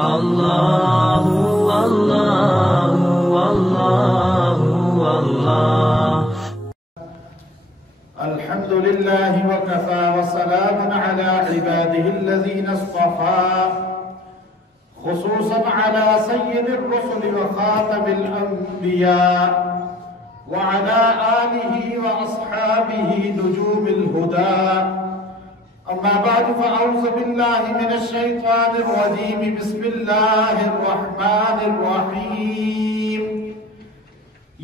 اللہ اللہ اللہ اللہ الحمد للہ وکفى وسلام على عباده الذین اصطفى خصوصا على سید الرسل وخاتم الانبیاء وعلى آلہ واصحابہ نجوم الہدى اما بعد فاعوذ باللہ من الشیطان الرجیم بسم اللہ الرحمن الرحیم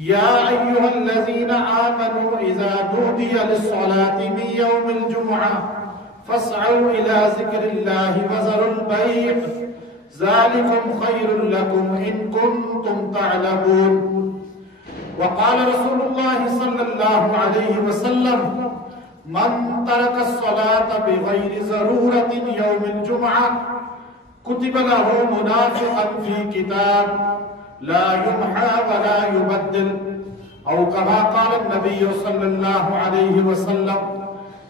یا ایہا الذین آمنوا اذا نودی للصلاة من یوم الجمعہ فاسعوا الى ذکر اللہ وذروا البیع ذالکم خیر لکم ان کنتم تعلمون وقال رسول اللہ صلی اللہ علیہ وسلم من ترک الصلاة بغیر ضرورت یوم الجمعہ کتب له منافقا فی کتاب لا يمحى ولا يبدل او كما قال النبي صلی اللہ علیہ وسلم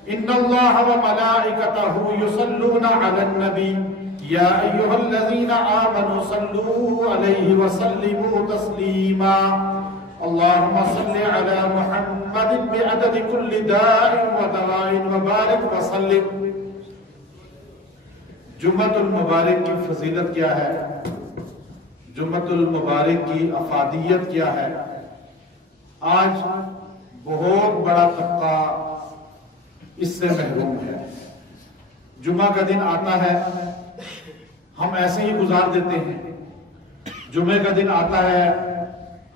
ان اللہ وملائکته يصلون على النبی یا ایہا الذین آمنوا صلوا علیہ وسلموا تسلیما اللهم صل على محمد بعدد كل داء ودواء وبارك وسلم جمعۃ المبارک کی فضیلت کیا ہے؟ جمعۃ المبارک کی افادیت کیا ہے؟ آج بہت بڑا طبقہ اس سے محروم ہے۔ جمعہ کا دن آتا ہے، ہم ایسے ہی گزار دیتے ہیں۔ جمعے کا دن آتا ہے،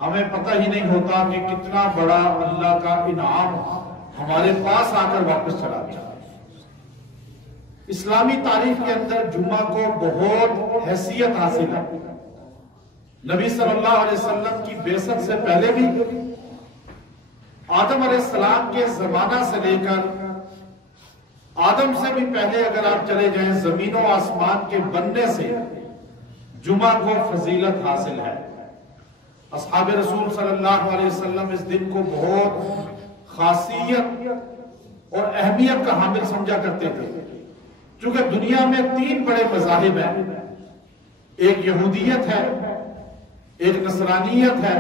ہمیں پتہ ہی نہیں ہوتا کہ کتنا بڑا اللہ کا انعام ہمارے پاس آ کر واپس چلا جاتا ہے۔ اسلامی تاریخ کے اندر جمعہ کو بہت حیثیت حاصل ہے۔ نبی صلی اللہ علیہ وسلم کی بعثت سے پہلے بھی آدم علیہ السلام کے زمانہ سے لے کر آدم سے بھی پہلے اگر آپ چلے جائیں زمین و آسمان کے بننے سے جمعہ کو فضیلت حاصل ہے۔ اصحاب رسول صلی اللہ علیہ وسلم اس دن کو بہت خاصیت اور اہمیت کا حامل سمجھا کرتے تھے، چونکہ دنیا میں تین بڑے مذاہب ہیں، ایک یہودیت ہے، ایک نصرانیت ہے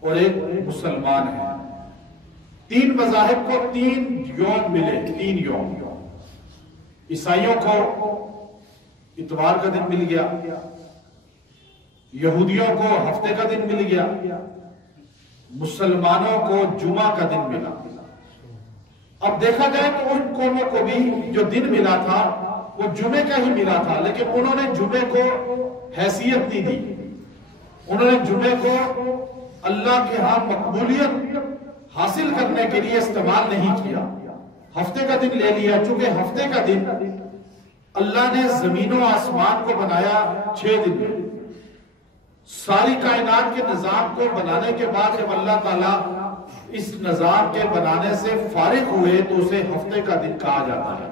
اور ایک مسلمان ہے۔ تین مذاہب کو تین یوم ملے، تین یوم۔ عیسائیوں کو اتوار کا دن مل گیا، یہودیوں کو ہفتے کا دن مل گیا، مسلمانوں کو جمعہ کا دن ملا۔ اب دیکھا جائے تو ان قوموں کو بھی جو دن ملا تھا وہ جمعے کا ہی ملا تھا، لیکن انہوں نے جمعے کو حیثیت نہیں دی، انہوں نے جمعے کو اللہ کے ہاں مقبولیت حاصل کرنے کے لیے استعمال نہیں کیا، ہفتے کا دن لے لیا، چونکہ ہفتے کا دن اللہ نے زمین و آسمان کو بنایا 6 دن میں۔ ساری کائنات کے نظام کو بنانے کے بعد جب اللہ تعالیٰ اس نظام کے بنانے سے فارغ ہوئے تو اسے ہفتے کا دن کہا جاتا ہے،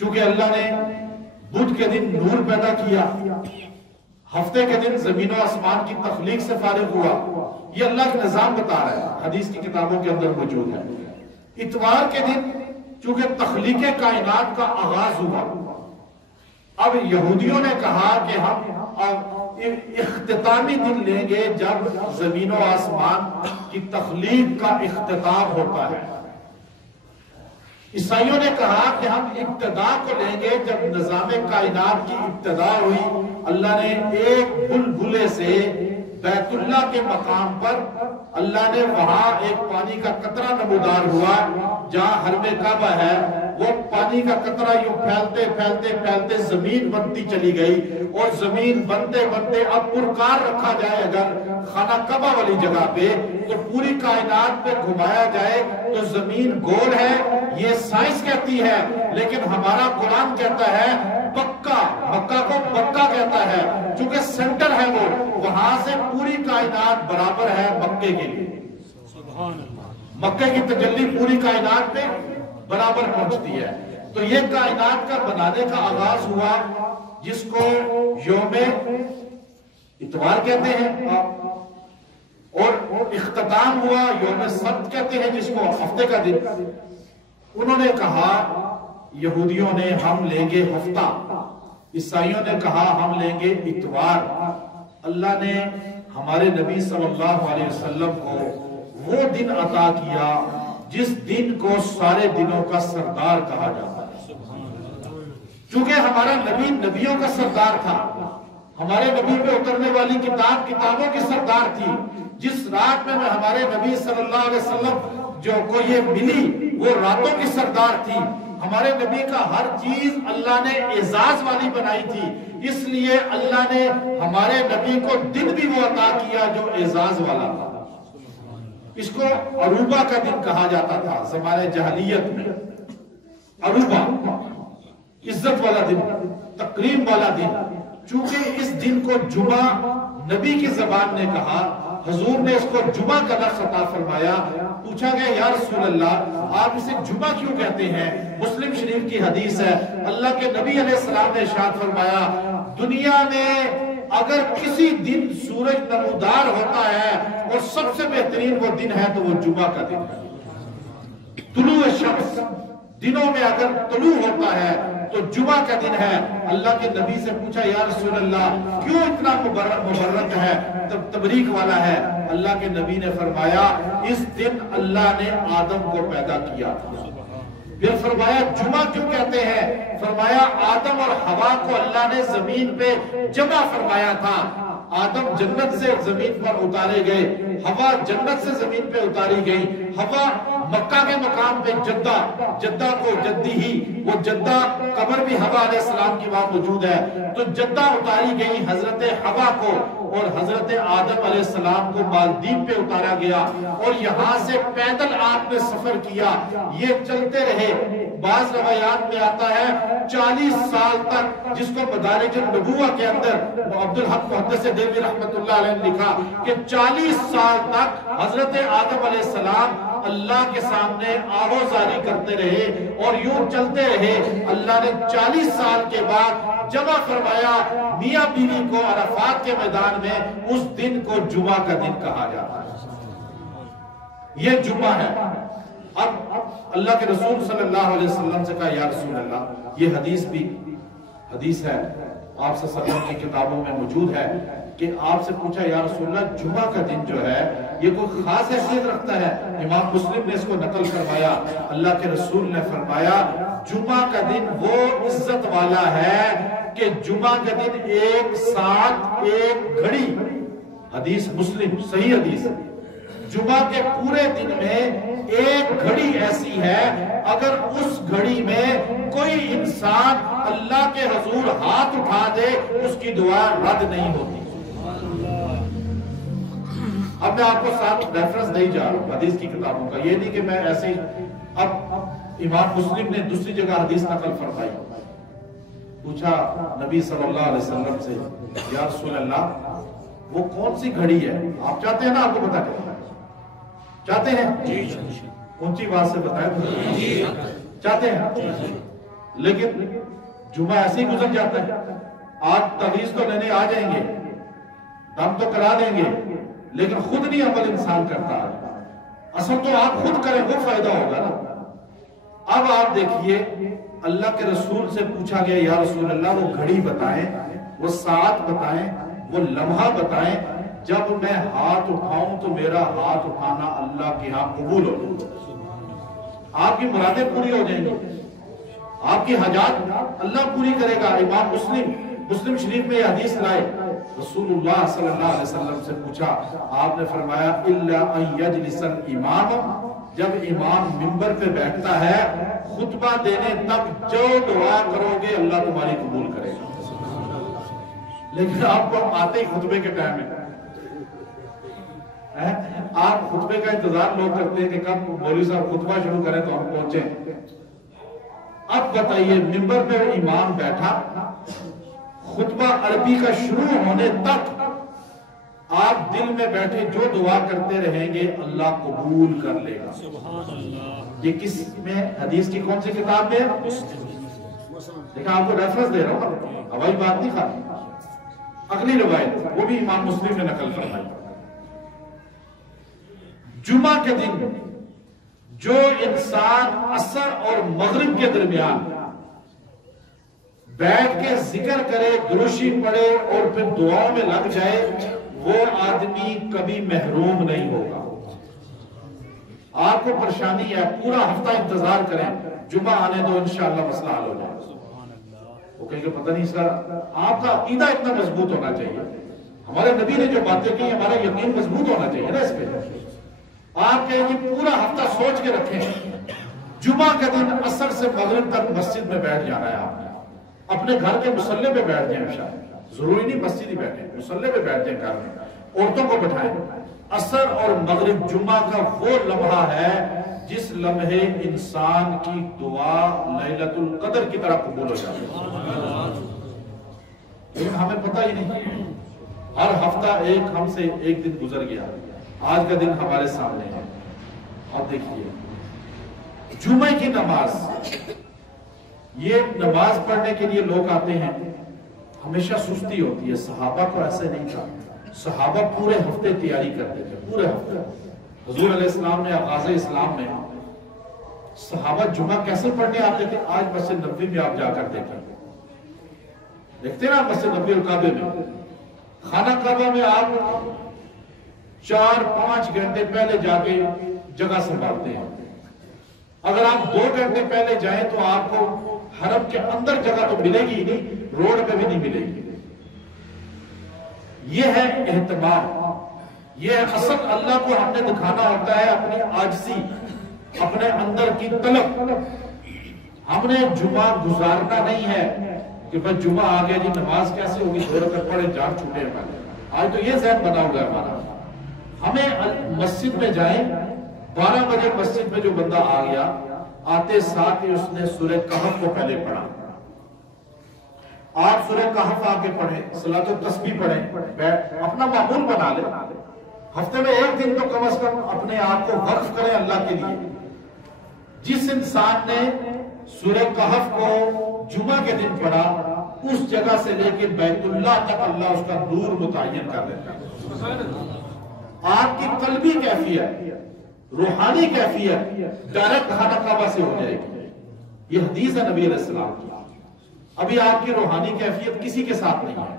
چونکہ اللہ نے بدھ کے دن نور پیدا کیا، ہفتے کے دن زمین و آسمان کی تخلیق سے فارغ ہوا۔ یہ اللہ کا نظام بتا رہا ہے، حدیث کی کتابوں کے اندر موجود ہے۔ اتوار کے دن چونکہ تخلیق کائنات کا آغاز ہوا، اب یہودیوں نے کہا کہ ہم اختتامی دن لیں گے جب زمین و آسمان کی تخلیق کا اختتام ہوتا ہے۔ عیسائیوں نے کہا کہ ہم ابتدا کو لیں گے جب نظام کائنات کی ابتدا ہوئی، اللہ نے ایک بلبلے سے بیت اللہ کے مقام پر اللہ نے وہاں ایک پانی کا قطرہ نمودار ہوا، جہاں حرم کعبہ ہے، وہ پانی کا قطرہ یوں پھیلتے پھیلتے پھیلتے زمین بنتی چلی گئی، اور زمین بنتے بنتے اب پرکار رکھا جائے اگر خانہ کعبہ والی جگہ پہ تو پوری کائنات پہ گھمایا جائے تو زمین گول ہے، یہ سائنس کہتی ہے، لیکن ہمارا قرآن کہتا ہے پکا، مکہ کو پکا کہتا ہے، چونکہ سینٹر ہے وہ، وہاں سے پوری کائنات برابر ہے مکے کے لیے۔ مکے کی تجلی پوری کائنات پہ برابر پہنچتی ہے۔ تو یہ کائنات کا بنانے کا آغاز ہوا، جس کو یوم اتوار کہتے ہیں، اور اختتام ہوا یوم سبت کہتے ہیں، جس کو ہفتے کا دن۔ انہوں نے کہا یہودیوں نے ہم لیں گے ہفتہ، عیسائیوں نے کہا ہم لیں گے اتوار۔ اللہ نے ہمارے نبی صلی اللہ علیہ وسلم کو وہ دن عطا کیا جس دن کو سارے دنوں کا سردار کہا جاتا ہے۔ چونکہ ہمارا نبی نبیوں کا سردار تھا، ہمارے نبی پہ اترنے والی کتاب کتابوں کی سردار تھی، جس رات میں ہمارے نبی صلی اللہ علیہ وسلم جو کو یہ ملی وہ راتوں کی سردار تھی۔ ہمارے نبی کا ہر چیز اللہ نے اعزاز والی بنائی تھی، اس لیے اللہ نے ہمارے نبی کو دن بھی وہ عطا کیا جو اعزاز والا تھا۔ اس کو عروبہ کا دن کہا جاتا تھا زمانے جاہلیت میں۔ عروبہ عزت والا دن، تکریم والا دن۔ چونکہ اس دن کو جمعہ نبی کی زبان نے کہا، حضور نے اس کو جمعہ کا لفظ عطا فرمایا۔ پوچھا گیا یا رسول اللہ آپ اسے جمعہ کیوں کہتے ہیں؟ مسلم شریف کی حدیث ہے، اللہ کے نبی علیہ السلام نے ارشاد فرمایا دنیا میں اگر کسی دن سورج نمودار ہوتا ہے اور سب سے بہترین وہ دن ہے تو وہ جمعہ کا دن ہے۔ طلوع شمس دنوں میں اگر طلوع ہوتا ہے تو جمعہ کا دن ہے۔ اللہ کے نبی سے پوچھا یا رسول اللہ کیوں اتنا مبارک ہے، تبریک والا ہے؟ اللہ کے نبی نے فرمایا اس دن اللہ نے آدم کو پیدا کیا تھا۔ پھر فرمایا جمعہ کیوں کہتے ہیں؟ فرمایا آدم اور حوا کو اللہ نے زمین پہ جمع فرمایا تھا۔ آدم جنت سے زمین پر اتارے گئے، حوا جنت سے زمین پہ اتاری گئی۔ حوا مکہ کے مقام پہ جدہ کو جدی ہی، وہ جدہ قبر بھی حوا علیہ السلام کی وہاں موجود ہے، تو جدہ اتاری گئی حضرت حوا کو، اور حضرت آدم علیہ السلام کو مالدیپ پہ اتارا گیا، اور یہاں سے پیدل آپ نے سفر کیا۔ یہ چلتے رہے۔ بعض روایات میں آتا ہے 40 سال تک، جس کو مدارج النبوہ کے اندر عبدالحق محدث دہلوی رحمت اللہ علیہ نے لکھا کہ 40 سال تک حضرت آدم علیہ السلام اللہ کے سامنے آہوزاری کرتے رہے اور یوں چلتے رہے۔ اللہ نے 40 سال کے بعد جمع فرمایا میاں بیوی کو عرفات کے میدان میں۔ اس دن کو جمعہ کا دن کہا جاتا ہے۔ یہ جمعہ ہے۔ اب اللہ کے رسول صلی اللہ علیہ وسلم سے کہا یا رسول اللہ، یہ حدیث ہے آپ صلی اللہ علیہ وسلم کی کتابوں میں موجود ہے کہ آپ سے پوچھا یا رسول اللہ جمعہ کا دن جو ہے یہ کوئی خاص حیثیت رکھتا ہے؟ امام مسلم نے اس کو نقل فرمایا، اللہ کے رسول نے فرمایا جمعہ کا دن وہ عزت والا ہے کہ جمعہ کا دن ایک ساتھ ایک گھڑی، حدیث مسلم صحیح حدیث، جمعہ کے پورے دن میں ایک گھڑی ایسی ہے اگر اس گھڑی میں کوئی انسان اللہ کے حضور ہاتھ اٹھا دے اس کی دعا رد نہیں ہوتی۔ اب میں آپ کو ساتھ ریفرنس نہیں جا رہا ہوں حدیث کی کتابوں کا، یہ نہیں کہ میں ایسے ہی۔ اب امام مسلم نے دوسری جگہ حدیث نقل فرمائی، پوچھا نبی صلی اللہ علیہ وسلم سے یا رسول اللہ وہ کون سی گھڑی ہے؟ آپ چاہتے ہیں نا آپ کو بتا کے چاہتے ہیں؟ اونچی بات سے بتائیں چاہتے ہیں، لیکن جمعہ ایسے ہی گزر جاتا ہے۔ آج تعویذ تو لینے آ جائیں گے، ہم تو کرا دیں گے، لیکن خود نہیں عمل انسان کرتا ہے۔ اصل تو آپ خود کریں وہ فائدہ ہوگا نا۔ اب آپ دیکھیے اللہ کے رسول سے پوچھا گیا یا رسول اللہ وہ گھڑی بتائیں، وہ ساعت بتائیں، وہ لمحہ بتائیں جب میں ہاتھ اٹھاؤں تو میرا ہاتھ اٹھانا اللہ کے ہاں قبول ہو جائے، آپ کی مرادیں پوری ہو جائیں گی، آپ کی حاجات اللہ پوری کرے گا۔ امام مسلم شریف میں یہ حدیث لائے، رسول اللہ صلی اللہ علیہ وسلم سے پوچھا، آپ نے فرمایا الا ان یجلس الامام، جب امام منبر پہ بیٹھتا ہے خطبہ دینے تک جو دعا کرو گے اللہ تمہاری قبول کرے گا۔ لیکن آپ کو آتے ہی خطبے کے ٹائم میں آپ خطبے کا انتظار لوگ کرتے ہیں کہ کب مولوی صاحب خطبہ شروع کریں تو ہم پہنچیں۔ اب بتائیے منبر پہ امام بیٹھا، خطبہ عربی کا شروع ہونے تک آپ دل میں بیٹھے جو دعا کرتے رہیں گے اللہ قبول کر لے گا۔ یہ کس میں حدیث کی کون سی کتاب میں؟ دیکھا آپ کو ریفرنس دے رہا ہوں، ہوائی بات نہیں خالی۔ اگلی روایت وہ بھی امام مسلم نے نقل فرمائی، جمعہ کے دن جو انسان عصر اور مغرب کے درمیان بیٹھ کے ذکر کرے، دروشی پڑھے اور پھر دعاؤں میں لگ جائے، وہ آدمی کبھی محروم نہیں ہوگا۔ آپ کو پریشانی ہے، پورا ہفتہ انتظار کریں، جمعہ آنے دو، انشاءاللہ مسئلہ حل ہو جائے۔ وہ کہیں کہ پتہ نہیں اس کا، آپ کا عقیدہ اتنا مضبوط ہونا چاہیے، ہمارے نبی نے جو باتیں کی ہمارا یقین مضبوط ہونا چاہیے نا اس پہ۔ آپ کہیں گے پورا ہفتہ سوچ کے رکھیں، جمعہ کے دن عصر سے مغرب تک مسجد میں بیٹھ جانا ہے آپ نے، اپنے گھر کے مصلے پہ بیٹھ جائیں، ضروری نہیں مسجد ہی بیٹھیں، مصلے پہ بیٹھ جائیں، گھر میں عورتوں کو بٹھائیں۔ عصر اور مغرب جمعہ کا وہ لمحہ ہے جس لمحے انسان کی دعا لیلۃ القدر کی طرح قبول ہو جاتی ہے، لیکن ہمیں پتہ ہی نہیں، ہر ہفتہ ہم سے ایک دن گزر گیا، آج کا دن ہمارے سامنے ہے۔ اور دیکھیے جمعہ کی نماز، یہ نماز پڑھنے کے لیے لوگ آتے ہیں، ہمیشہ سستی ہوتی ہے، صحابہ کو ایسے نہیں تھا، صحابہ پورے ہفتے تیاری کرتے تھے، پورے ہفتے۔ حضور علیہ السلام نے آغاز اسلام میں صحابہ جمعہ کیسے پڑھنے آتے تھے، آج مسجد نبوی میں آپ جا کر دیکھتے نا، مسجد نبوی الکعبے میں، خانہ کعبہ میں آپ 4-5 گھنٹے پہلے جا کے جگہ سنبھالتے ہیں، اگر آپ 2 گھنٹے پہلے جائیں تو آپ کو حرم کے اندر جگہ تو ملے گی نہیں، روڈ پہ بھی نہیں ملے گی۔ یہ ہے اہتمام، یہ اصل اللہ کو ہم نے دکھانا ہوتا ہے اپنی عاجزی، اپنے اندر کی طلب۔ ہم نے جمعہ گزارنا نہیں ہے کہ بس جمعہ آ گیا جی نماز کیسے ہوگی، 2 رکعت پڑھے جان چھوٹے ہیں۔ آج تو یہ ذہن بنا ہوا ہے ہمارا۔ ہمیں مسجد میں جائیں، 12 بجے مسجد میں جو بندہ آ گیا، آتے ساتھ ہی اس نے سورہ کہف کو پہلے پڑھا۔ آپ سورہ کہف آ کے پڑھیں، صلاۃ التسبیح پڑھیں، اپنا معمول بنا لیں، ہفتے میں ایک دن تو کم از کم اپنے آپ کو وقف کریں اللہ کے لیے۔ جس انسان نے سورہ کہف کو جمعہ کے دن پڑھا، اس جگہ سے لے کے بیت اللہ تک اللہ اس کا نور متعین کر دیتا ہے۔ آپ کی قلبی کیفیت، روحانی کیفیت ڈائریکٹ خانہ کعبہ سے ہو جائے گی۔ یہ حدیث ہے نبی علیہ السلام کی۔ ابھی آپ کی روحانی کیفیت کسی کے ساتھ نہیں ہے،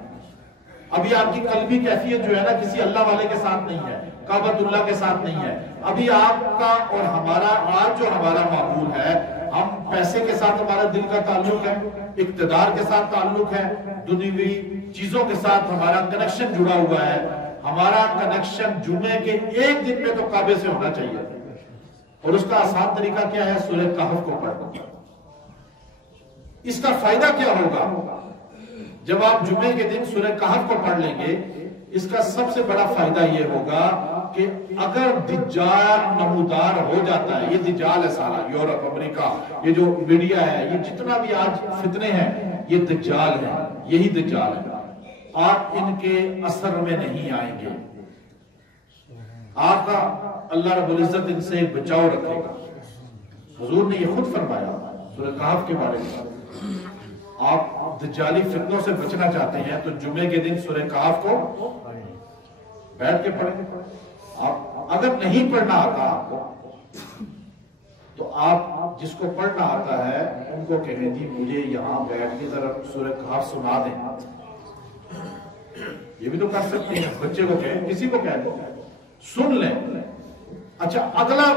ابھی آپ کی قلبی کیفیت جو ہے نا کسی اللہ والے کے ساتھ نہیں ہے، کعبۃ اللہ کے ساتھ نہیں ہے۔ ابھی آپ کا اور ہمارا آج جو ہمارا معمول ہے، ہم پیسے کے ساتھ ہمارا دل کا تعلق ہے، اقتدار کے ساتھ تعلق ہے، دنیوی چیزوں کے ساتھ ہمارا کنیکشن جڑا ہوا ہے۔ ہمارا کنیکشن جمعے کے ایک دن میں تو کعبے سے ہونا چاہیے، اور اس کا آسان طریقہ کیا ہے؟ سورہ کہف کو پڑھنا۔ اس کا فائدہ کیا ہوگا؟ جب آپ جمعے کے دن سورہ کہف کو پڑھ لیں گے، اس کا سب سے بڑا فائدہ یہ ہوگا کہ اگر دجال نمودار ہو جاتا ہے، یہ دجال ہے سارا، یورپ، امریکہ، یہ جو میڈیا ہے، یہ جتنا بھی آج فتنے ہیں، یہ دجال ہے، یہی دجال ہے۔ آپ ان کے اثر میں نہیں آئیں گے، آپ کا اللہ رب العزت ان سے بچاؤ رکھے گا۔ حضور نے یہ خود فرمایا سورہ کہف کے بارے میں، آپ دجالی فتنوں سے بچنا چاہتے ہیں تو جمعے کے دن سورہ کہف کو بیٹھ کے پڑھیں۔ آپ اگر نہیں پڑھنا آتا آپ کو، تو آپ جس کو پڑھنا آتا ہے ان کو کہیں جی مجھے یہاں بیٹھ کے ذرا سورہ کہف سنا دیں، یہ بھی تو کر سکتے ہیں، بچے کو کہیں، کسی کو کہہ دیں، سن لیں۔ اچھا اگلا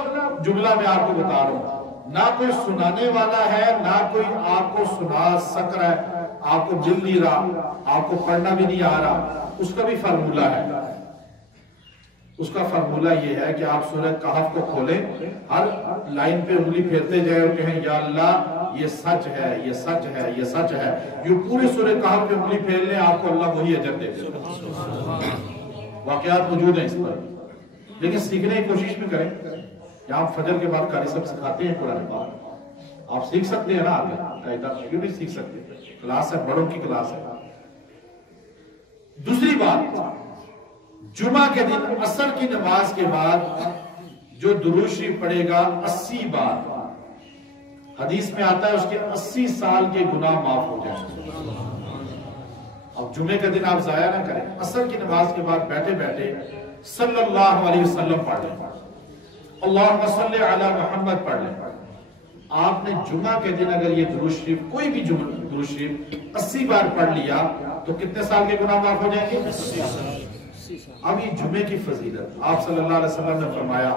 جملہ میں آپ کو بتا رہا ہوں، نہ کوئی سنانے والا ہے، نہ کوئی آپ کو سنا سک رہا ہے، آپ کو مل نہیں رہا، آپ کو پڑھنا بھی نہیں آ رہا، اس کا بھی فارمولہ ہے۔ اس کا فارمولہ یہ ہے کہ آپ سورہ کہف کو کھولیں، ہر لائن پہ انگلی پھیرتے جائیں اور کہیں یا اللہ یہ سچ ہے، یہ سچ ہے، یہ سچ ہے۔ یہ پوری سورہ کہف پہ انگلی پھیر لیں، آپ کو اللہ وہی اجر دے گا۔ واقعات موجود ہیں اس پر، لیکن سیکھنے کی کوشش بھی کریں۔ یہاں فجر کے بعد قاری صاحب سکھاتے ہیں قرآن پاک، آپ سیکھ سکتے ہیں نا آگے، قاعدہ کیوں نہیں سیکھ سکتے؟ کلاس ہے، بڑوں کی کلاس ہے۔ دوسری بات، جمعہ کے دن عصر کی نماز کے بعد جو درود شریف پڑھے گا 80 بار، حدیث میں آتا ہے اس کے 80 سال کے گناہ معاف ہو جائیں گے۔ اب جمعے کے دن آپ ضائع نہ کریں، عصر کی نماز کے بعد بیٹھے بیٹھے صلی اللہ علیہ وسلم پڑھ لیں، اللہم صلی علی محمد پڑھ لیں۔ آپ نے جمعہ کے دن اگر یہ درود شریف کوئی بھی درود شریف 80 بار پڑھ لیا تو کتنے سال کے گناہ معاف ہو جائیں گے؟ 80 سال۔ اب یہ جمعے کی فضیلت، آپ صلی اللہ علیہ وسلم نے فرمایا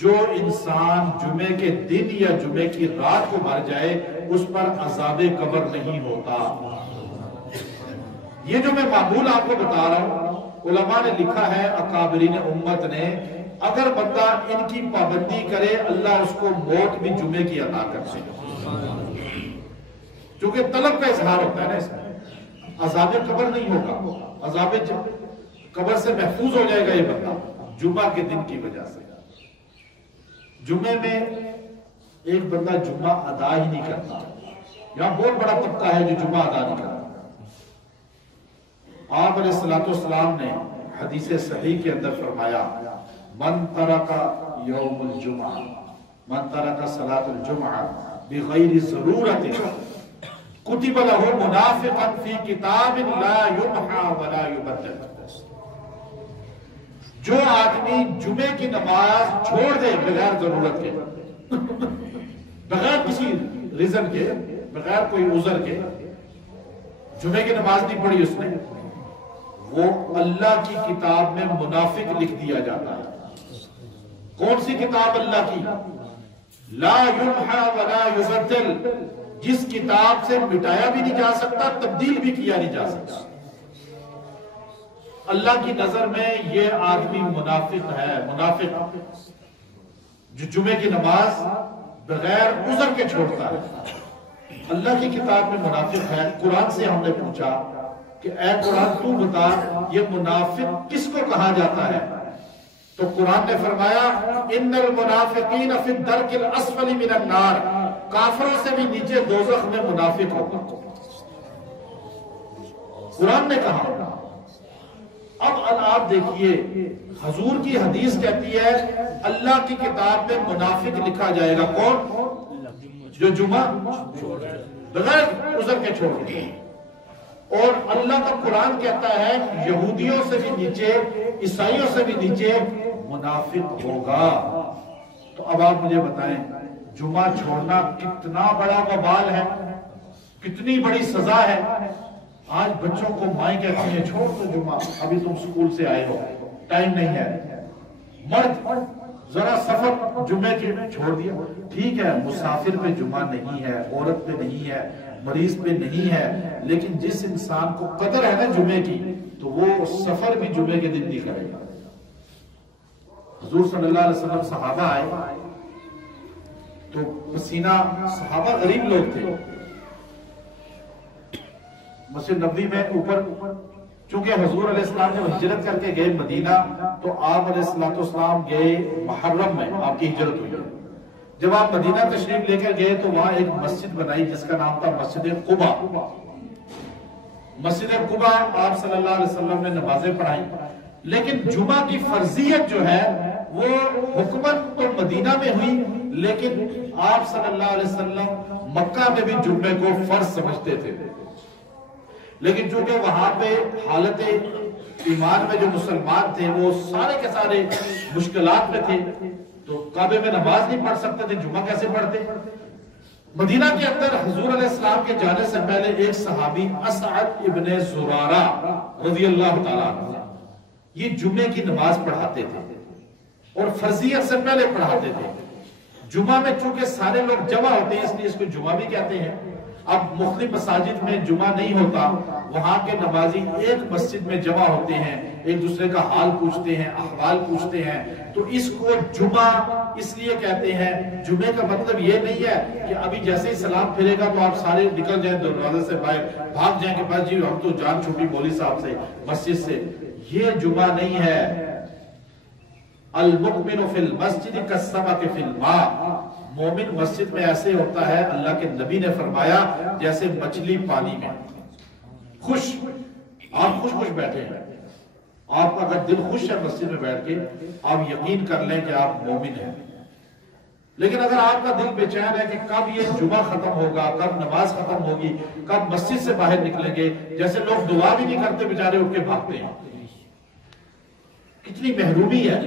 جو انسان جمعے کے دن یا جمعے کی رات کو مر جائے اس پر عذاب قبر نہیں ہوتا۔ یہ جو میں معمول آپ کو بتا رہا ہوں، علماء نے لکھا ہے، اکابرین امت نے، اگر بندہ ان کی پابندی کرے اللہ اس کو موت بھی جمعے کی عطا کرتے ہیں، کیونکہ طلب کا اظہار ہوتا ہے نا، اس میں عذاب قبر نہیں ہوگا، عذاب قبر سے محفوظ ہو جائے گا یہ بندہ جمعہ کے دن کی وجہ سے۔ جمعے میں ایک بندہ جمعہ ادا ہی نہیں کرتا، یہاں بہت بڑا طبقہ ہے جو جمعہ ادا نہیں کرتا۔ آپ علیہ السلام نے حدیث صحیح کے اندر فرمایا من ترک یوم الجمعہ، من ترک صلاۃ الجمعہ بغیر ضرورت کتب لہ منافقا فی کتاب لا یمحى ولا یبدل۔ جو آدمی جمعے کی نماز چھوڑ دے بغیر ضرورت کے، بغیر کسی ریزن کے، بغیر کوئی عذر کے، جمعے کی نماز نہیں پڑھی اس نے، وہ اللہ کی کتاب میں منافق لکھ دیا جاتا ہے۔ کون سی کتاب اللہ کی؟ لا یمحى ولا یبدل، جس کتاب سے مٹایا بھی نہیں جا سکتا، تبدیل بھی کیا نہیں جا سکتا۔ اللہ کی نظر میں یہ آدمی منافق ہے، منافق جو جمعے کی نماز بغیر عذر کے چھوڑتا ہے، اللہ کی کتاب میں منافق ہے۔ قرآن سے ہم نے پوچھا کہ اے قرآن تو بتا یہ منافق کس کو کہا جاتا ہے؟ تو قرآن نے فرمایا ان المنافقین فی الدرک الاسفل من النار، کافروں سے بھی نیچے دوزخ میں منافق ہوگا، قرآن نے کہا۔ اب آپ دیکھیے حضور کی حدیث کہتی ہے اللہ کی کتاب میں منافق لکھا جائے گا، کون؟ جو جمعہ بغیر عذر کے چھوڑ دے۔ اور اللہ کا قرآن کہتا ہے یہودیوں سے بھی نیچے، عیسائیوں سے بھی نیچے منافق ہوگا۔ تو اب آپ مجھے بتائیں جمعہ چھوڑنا کتنا بڑا وبال ہے، کتنی بڑی سزا ہے۔ آج بچوں کو مائیں کہتی ہیں چھوڑ دو جمعہ، ابھی تم سکول سے آئے ہو، ٹائم نہیں ہے۔ مرد ذرا سفر جمعے کے چھوڑ دیا، ٹھیک ہے مسافر پہ جمعہ نہیں ہے، عورت پہ نہیں ہے، مریض پہ نہیں ہے، لیکن جس انسان کو قدر ہے نا جمعے کی تو وہ سفر بھی جمعے کے دن نہیں کرے گا۔ حضور صلی اللہ علیہ وسلم صحابہ آئے تو پسینہ، صحابہ غریب لوگ تھے، مسجد نبوی میں اوپر، چونکہ حضور علیہ السلام جب ہجرت کر کے گئے مدینہ تو آپ علیہ السلام گئے محرم میں، آپ کی ہجرت ہوئی۔ جب آپ مدینہ تشریف لے کر گئے تو وہاں ایک مسجد بنائی جس کا نام تھا مسجد قبا۔ مسجد قبا آپ صلی اللہ علیہ وسلم نے نمازیں پڑھائیں، لیکن جمعہ کی فرضیت جو ہے وہ حکومت تو مدینہ میں ہوئی، لیکن آپ صلی اللہ علیہ وسلم مکہ میں بھی جمعے کو فرض سمجھتے تھے، لیکن چونکہ وہاں پہ حالت ایمان میں جو مسلمان تھے وہ سارے کے سارے مشکلات میں تھے، تو کعبے میں نماز نہیں پڑھ سکتے تھے، جمعہ کیسے پڑھتے؟ مدینہ کے اندر حضور علیہ السلام کے جانے سے پہلے ایک صحابی اسعد ابن زرارہ رضی اللہ تعالیٰ عنہ یہ جمعے کی نماز پڑھاتے تھے اور فرضیت سے پہلے پڑھاتے تھے۔ جمعہ میں چونکہ سارے لوگ جمع ہوتے ہیں اس لیے اس کو جمعہ بھی کہتے ہیں۔ اب مختلف مساجد میں جمعہ نہیں ہوتا، وہاں کے نمازی ایک مسجد میں جمع ہوتے ہیں، ایک دوسرے کا حال پوچھتے ہیں، احوال پوچھتے ہیں، تو اس کو جمعہ اس لیے کہتے ہیں۔ جمعے کا مطلب یہ نہیں ہے کہ ابھی جیسے ہی سلام پھرے گا تو آپ سارے نکل جائیں دروازے سے باہر، بھاگ جائیں کہ بس جی ہم تو جان چھوٹی مولوی صاحب سے مسجد سے، یہ جمعہ نہیں ہے۔ المؤمن فی المسجد کالسمک فی الماء، مومن مسجد میں ایسے ہوتا ہے، اللہ کے نبی نے فرمایا جیسے مچھلی پانی میں خوش، آپ خوش خوش بیٹھے ہیں، آپ کا اگر دل خوش ہے مسجد میں بیٹھ کے آپ یقین کر لیں کہ آپ مومن ہیں۔ لیکن اگر آپ کا دل بے چین ہے کہ کب یہ جمعہ ختم ہوگا، کب نماز ختم ہوگی، کب مسجد سے باہر نکلیں گے، جیسے لوگ دعا بھی نہیں کرتے بیچارے اٹھ کے بھاگتے ہیں، کتنی محرومی ہے۔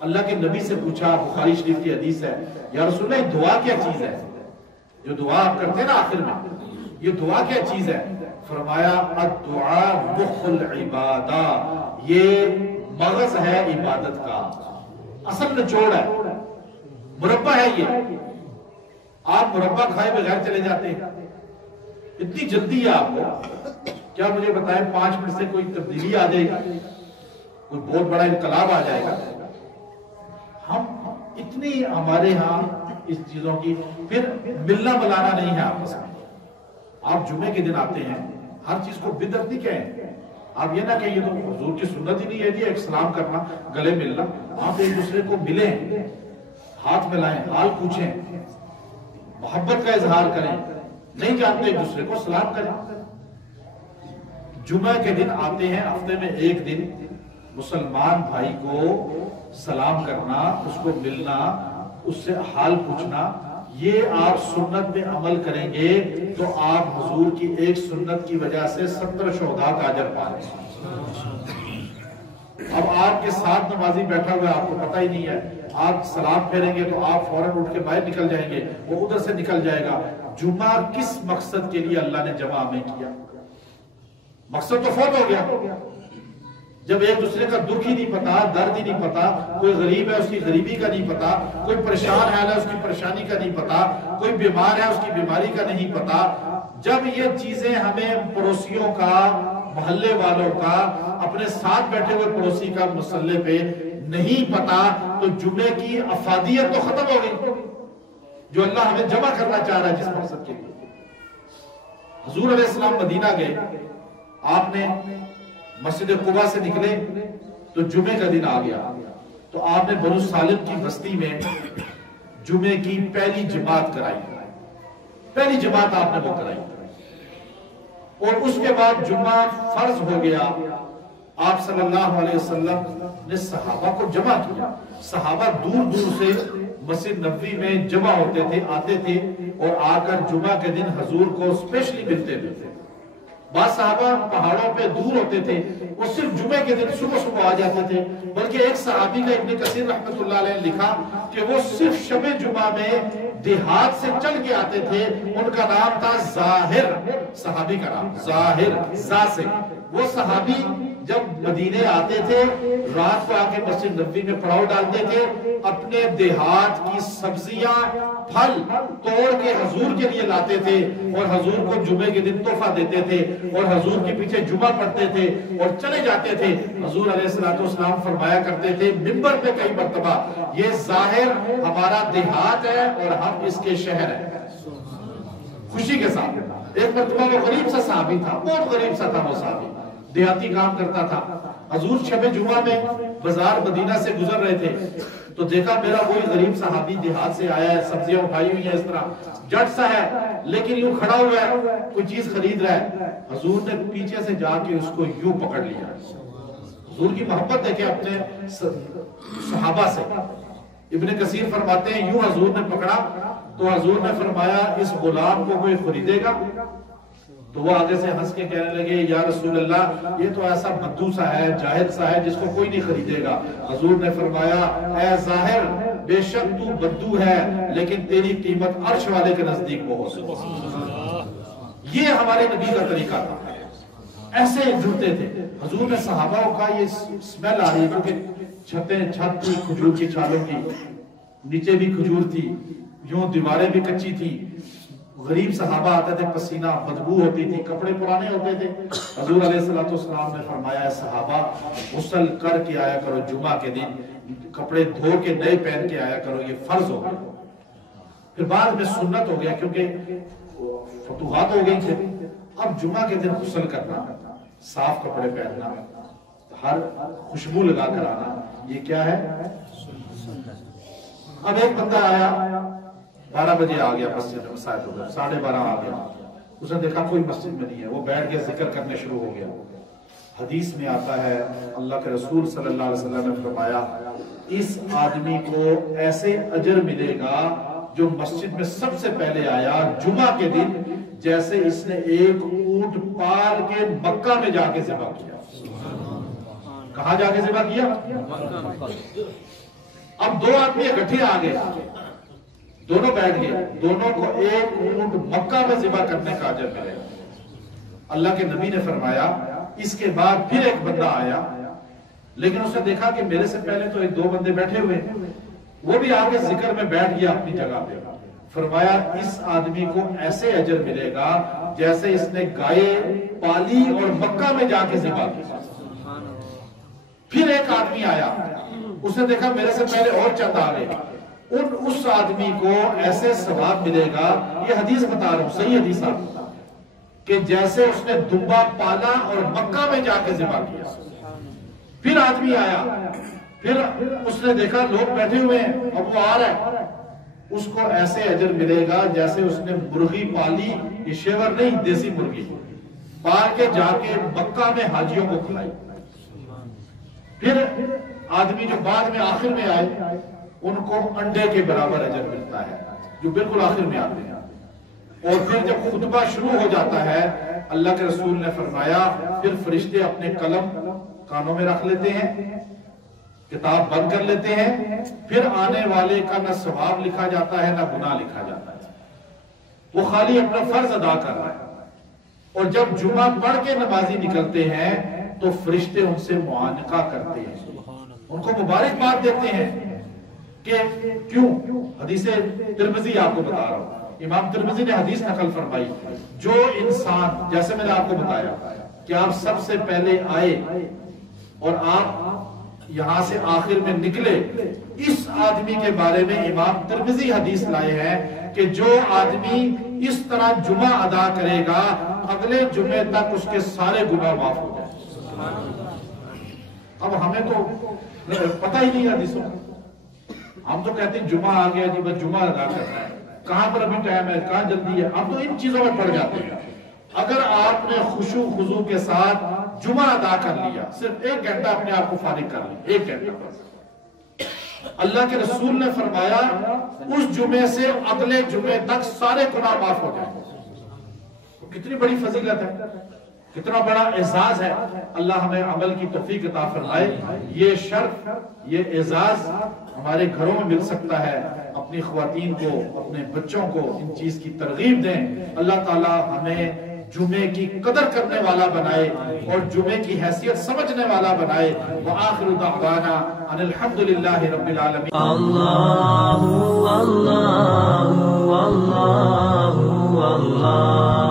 اللہ کے نبی سے پوچھا، بخاری شریف کی حدیث ہے، یا رسول اللہ دعا کیا چیز ہے جو دعا آپ کرتے ہیں نا آخر میں، یہ دعا کیا چیز ہے؟ فرمایا الدعا مخل عبادہ، یہ مغز ہے عبادت کا، اصل نچوڑ ہے، مربع ہے یہ۔ آپ مربع کھائے بغیر چلے جاتے ہیں، اتنی جلدی ہے آپ کو، کیا مجھے بتائیں 5 منٹ سے کوئی تبدیلی آ جائے گی، کوئی بہت بڑا انقلاب آ جائے گا؟ ہم اتنی ہمارے ہاں اس چیزوں کی، پھر ملنا ملانا نہیں ہے آپس میں۔ آپ جمعے کے دن آتے ہیں، ہر چیز کو بدعت نہیں کہیں، آپ یہ نہ کہ یہ تو حضور کی سنت ہی نہیں ہے جی ایک سلام کرنا، گلے ملنا۔ آپ ایک دوسرے کو ملیں، ہاتھ ملائیں، حال پوچھیں، محبت کا اظہار کریں، نہیں جانتے ایک دوسرے کو سلام کریں۔ جمعہ کے دن آتے ہیں، ہفتے میں ایک دن مسلمان بھائی کو سلام کرنا، اس کو ملنا، اس سے حال پوچھنا، یہ آپ سنت میں عمل کریں گے تو آپ حضور کی ایک سنت کی وجہ سے 70 شہداء کا اجر پائیں گے۔ اب آپ کے ساتھ نمازی بیٹھا ہوا ہے، آپ کو پتہ ہی نہیں ہے، آپ سلام پھیریں گے تو آپ فوراً اٹھ کے باہر نکل جائیں گے، وہ ادھر سے نکل جائے گا۔ جمعہ کس مقصد کے لیے اللہ نے جمع ہمیں کیا؟ مقصد تو فوت ہو گیا، جب ایک دوسرے کا دکھ ہی نہیں پتا، درد ہی نہیں پتا، کوئی غریب ہے اس کی غریبی کا نہیں پتا، کوئی پریشان ہے اس کی پریشانی کا نہیں پتا، کوئی بیمار ہے اس کی بیماری کا نہیں پتا، جب یہ چیزیں ہمیں پڑوسیوں کا، محلے والوں کا، اپنے ساتھ بیٹھے ہوئے پڑوسی کا مسئلے پہ نہیں پتا، تو جمعے کی افادیت تو ختم ہو گئی جو اللہ ہمیں جمع کرنا چاہ رہا ہے جس مقصد کے لیے۔ حضور علیہ السلام مدینہ گئے، آپ نے مسجد قباء سے نکلے تو جمعے کا دن آ گیا، تو آپ نے بنو سالم کی بستی میں جمعے کی پہلی جماعت کرائی، پہلی جماعت آپ نے وہ کرائی، اور اس کے بعد جمعہ فرض ہو گیا۔ آپ صلی اللہ علیہ وسلم نے صحابہ کو جمع کیا، صحابہ دور دور سے مسجد نبوی میں جمع ہوتے تھے، آتے تھے، اور آ کر جمعہ کے دن حضور کو اسپیشلی ملتے تھے۔ بعض صحابہ پہاڑوں پہ دور ہوتے تھے، وہ صرف جمعے کے دن صبح صبح آ جاتے تھے، بلکہ ایک صحابی کا ابن کثیر رحمۃ اللہ علیہ نے لکھا کہ وہ صرف شب جمعہ میں دیہات سے چل کے آتے تھے، ان کا نام تھا ظاہر، صحابی کا نام ظاہر، زا سے۔ وہ صحابی جب مدینے آتے تھے، رات کو آ کے مسجد نبوی میں پڑاؤ ڈالتے تھے، اپنے دیہات کی سبزیاں، پھل توڑ کے حضور کے لیے لاتے تھے، اور حضور کو جمعے کے دن تحفہ دیتے تھے، اور حضور کے پیچھے جمعہ پڑھتے تھے اور چلے جاتے تھے۔ حضور علیہ السلام فرمایا کرتے تھے منبر پہ کئی مرتبہ، یہ ظاہر ہمارا دیہات ہے اور ہم اس کے شہر ہیں، خوشی کے ساتھ۔ ایک مرتبہ وہ غریب سا صحابی تھا، بہت غریب سا تھا وہ صحابی، دیہاتی کام کرتا تھا۔ حضور شب جمعہ میں بازار مدینہ سے گزر رہے تھے تو دیکھا میرا کوئی غریب صحابی دیہات سے آیا ہے، سبزیاں اٹھائی ہوئی ہیں، اس طرح جٹ سا ہے لیکن یوں کھڑا ہوا ہے، کوئی چیز خرید رہا ہے۔ حضور نے پیچھے سے جا کے اس کو یوں پکڑ لیا۔ حضور کی محبت ہے کہ اپنے صحابہ سے، ابن کثیر فرماتے ہیں یوں حضور نے پکڑا تو حضور نے فرمایا اس غلام کو کوئی خریدے گا؟ تو وہ آگے سے ہنس کے کہنے لگے یا رسول اللہ یہ تو ایسا بدو سا ہے، جاہل سا ہے، جس کو کوئی نہیں خریدے گا۔ حضور نے فرمایا اے ظاہر، بے شک تو بدو ہے لیکن تیری قیمت عرش والے کے نزدیک بہت ہے۔ یہ ہمارے نبی کا طریقہ تھا، ایسے جڑتے تھے۔ حضور نے صحابہ کا یہ سمیل آ رہی ہے کیونکہ چھت تھی کھجور کی چھالوں کی، نیچے بھی کھجور تھی، یوں دیواریں بھی کچی تھی، غریب صحابہ آتے تھے، پسینہ بدبو ہوتی تھی، کپڑے پرانے ہوتے تھے۔ حضور علیہ السلام نے فرمایا صحابہ غسل کر کے آیا کرو، جمعہ کے دن کپڑے دھو کے نئے پہن کے آیا کرو، یہ فرض ہو گیا۔ پھر بعد میں سنت ہو گیا کیونکہ فتوحات ہو گئی تھے۔ اب جمعہ کے دن غسل کرنا، صاف کپڑے پہننا، ہر خوشبو لگا کر آنا، یہ کیا ہے؟ اب ایک بندہ آیا 12 بجے آ گیا مسجد میں، 12:30 آ گیا، اس نے دیکھا کوئی مسجد میں نہیں ہے، وہ بیٹھ گیا ذکر کرنے شروع ہو گیا۔ حدیث میں آتا ہے اللہ کے رسول صلی اللہ علیہ وسلم نے فرمایا اس آدمی کو ایسے اجر ملے گا جو مسجد میں سب سے پہلے آیا جمعہ کے دن، جیسے اس نے ایک اونٹ پال کے مکہ میں جا کے ذبح کیا۔ کہاں جا کے ذبح کیا؟ اب 2 آدمی اکٹھے آ گئے، دونوں بیٹھ گئے, دونوں کو ایک اونٹ مکہ میں ذبح کرنے کا اجر ملے گا. اللہ کے نبی نے فرمایا اس کے بعد پھر ایک بندہ آیا, لیکن اس نے دیکھا کہ میرے سے پہلے تو ایک دو بندے بیٹھے ہوئے, وہ بھی آگے ذکر میں بیٹھ گیا اپنی جگہ پہ. فرمایا اس آدمی کو ایسے اجر ملے گا جیسے اس نے گائے پالی اور مکہ میں جا کے ذبح کی. پھر ایک آدمی آیا, اس نے دیکھا میرے سے پہلے اور چند آ گئے, اس آدمی کو ایسے ثواب ملے گا, یہ حدیث بتا رہا ہوں, صحیح حدیث آپ, کہ جیسے اس نے دمبا پالا اور مکہ میں جا کے ذبح کیا. پھر آدمی آیا, پھر اس نے دیکھا لوگ بیٹھے ہوئے ہیں اور وہ آ رہا ہے, اس کو ایسے اجر ملے گا جیسے اس نے مرغی پالی, یہ شیور نہیں دیسی مرغی, پال کے جا کے مکہ میں حاجیوں کو کھلائی. پھر آدمی جو بعد میں آخر میں آئے ان کو انڈے کے برابر اجر ملتا ہے جو بالکل آخر میں آتے ہیں. اور پھر جب خطبہ شروع ہو جاتا ہے, اللہ کے رسول نے فرمایا پھر فرشتے اپنے قلم کانوں میں رکھ لیتے ہیں, کتاب بند کر لیتے ہیں, پھر آنے والے کا نہ ثواب لکھا جاتا ہے نہ گناہ لکھا جاتا ہے, وہ خالی اپنا فرض ادا کر رہا ہے. اور جب جمعہ پڑھ کے نمازی نکلتے ہیں تو فرشتے ان سے معانقہ کرتے ہیں, ان کو مبارکباد دیتے ہیں کہ کیوں. حدیث ترمذی آپ کو بتا رہا ہوں, امام ترمذی نے حدیث نقل فرمائی, جو انسان, جیسے میں نے آپ کو بتایا کہ آپ سب سے پہلے آئے اور آپ یہاں سے آخر میں نکلے, اس آدمی کے بارے میں امام ترمذی حدیث لائے ہیں کہ جو آدمی اس طرح جمعہ ادا کرے گا اگلے جمعے تک اس کے سارے گناہ معاف ہو جائیں. اب ہمیں تو پتہ ہی نہیں حدیثوں, ہم تو کہتے ہیں جمعہ آ گیا جی بس جمعہ ادا کرنا ہے, کہاں پر ابھی ٹائم ہے, کہاں جلدی ہے, ہم تو ان چیزوں میں پڑ جاتے ہیں. اگر آپ نے خشوع خضوع کے ساتھ جمعہ ادا کر لیا, صرف 1 گھنٹہ اپنے آپ کو فارغ کر لیا, 1 گھنٹہ بس, اللہ کے رسول نے فرمایا اس جمعے سے اگلے جمعے تک سارے گناہ معاف ہو جائیں. کتنی بڑی فضیلت ہے, کتنا بڑا اعزاز ہے. اللہ ہمیں عمل کی توفیق عطا فرمائے. یہ شرف, یہ اعزاز ہمارے گھروں میں مل سکتا ہے. اپنی خواتین کو, اپنے بچوں کو ان چیز کی ترغیب دیں. اللہ تعالی ہمیں جمعے کی قدر کرنے والا بنائے اور جمعے کی حیثیت سمجھنے والا بنائے. وآخر دعوانا ان الحمدللہ رب العالمین. اللہ اللہ اللہ اللہ